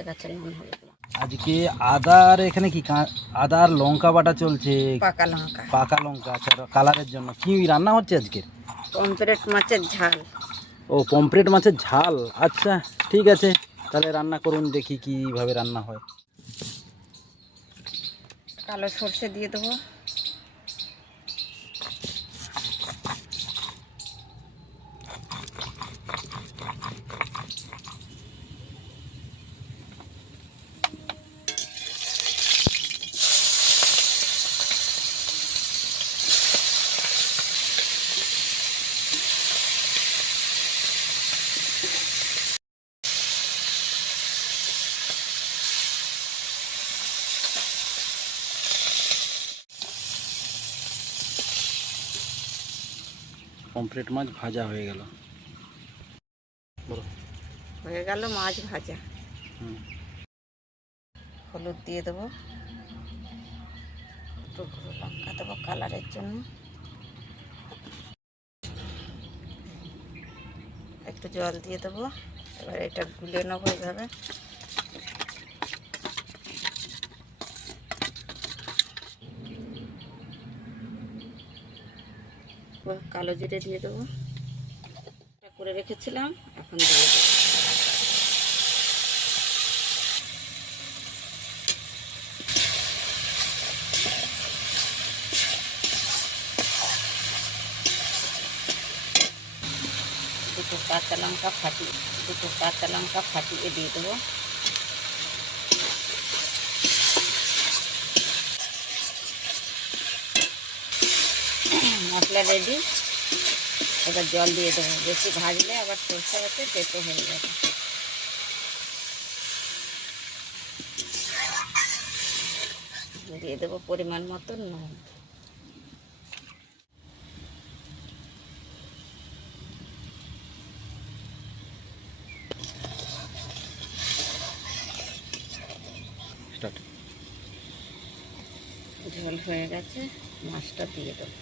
হয়ে গেছে নুন হলুদ। আজকে আদা আর এখানে কি আদা আর লঙ্কা বাটা চলছে, পাকা লঙ্কা, পাকা লঙ্কা। আচ্ছা, কালারের জন্য কি রান্না হচ্ছে আজকে? পমফ্রেট মাছের ঝাল। ও, পমফ্রেট মাছের ঝাল। আচ্ছা ঠিক আছে, তাহলে রান্না করুন, দেখি কিভাবে রান্না হয়। কালো সর্ষে দিয়ে দেবো, পমফ্রেট মাছ ভাজা হয়ে গেল। হয়ে গেল মাছ ভাজা। হলুদ দিয়ে দেবো, টুকরো লঙ্কা দেবো কালারের জন্য, একটু জল দিয়ে দেবো। এবার এটা গুলে নেবো এইভাবে। কালো জিরে দিয়ে দেবো, এটা করে রেখেছিলাম, এখন দিয়ে দেবো। দুটো কাঁচা লঙ্কা ফাটিয়ে দিয়ে দেবো। মশলা রেডি, এবার জল দিয়ে দেবো। বেশি ভাজলে আবার সরষে হতে তেতো হয়ে যাবে। দিয়ে দেবো পরিমাণ মতো নুন। ঝোল হয়ে গেছে, মাছটা দিয়ে দেবো।